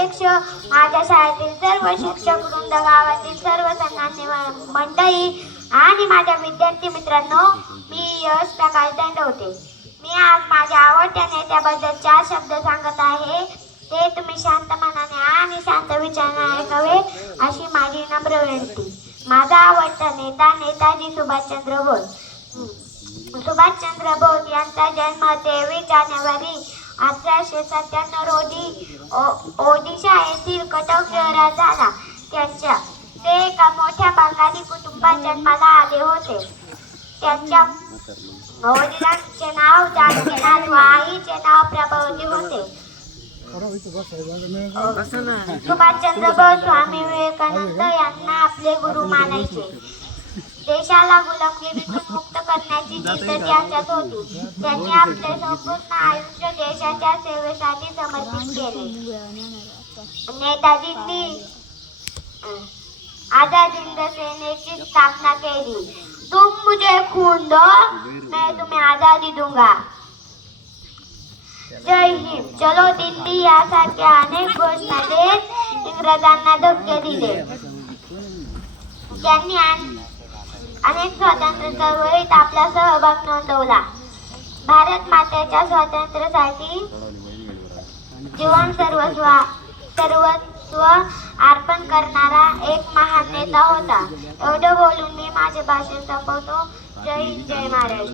अध्यक्ष, माझ्या शाळेतील सर्व शिक्षक वृंद, गावातील सर्व सन्मान्य मंडळी आणि माझ्या विद्यार्थी मित्रांनो, मी यश प्रकाश दंडवते. मी आज माझ्या आवडत्या नेत्याबद्दल 4 शब्द सांगत आहे. ते तुम्ही शांत मनाने आणि शांत विचाराने ऐकावे अशी माझी नम्र विनंती. माझा आवडता नेता नेताजी सुभाषचंद्र बोस. सुभाषचंद्र बोस यांचा जन्म 23 जानेवारी 1897 रोजी ओडिशा येथील कटक शहरात झाला. ते एका मोठ्या बंगाली कुटुंबात जन्माला आले होते. त्यांच्या वडिलांचे नाव जानकीनाथ व आईचे नाव प्रभावती होते. सुभाषचंद्र बोस स्वामी विवेकानंद यांना आपले गुरु मानायचे. देशाला गुलामगिरीतून मुक्त करण्याची जिद्द त्यांच्यात होती. त्यांनी आपले संपूर्ण आयुष्य देशाच्या सेवेसाठी समर्पित केले. नेताजींनी आझाद हिंद सेनेची स्थापना केली. तुम मुझे खून दो, मैं तुम्हें आजादी दूंगा. जय हिंद, चलो दिल्ली यासारख्या अनेक घोषणा देत इंग्रजांना धक्के दिले. त्यांनी अनेक स्वातंत्र्य चळवळीत आपला सहभाग नोंदवला. भारत मातेच्या स्वातंत्र्यासाठी जीवन सर्वस्व अर्पण करणारा एक महान नेता होता. एवढं बोलून मी माझे भाषण संपवतो. जय हिंद, जय महाराष्ट्र.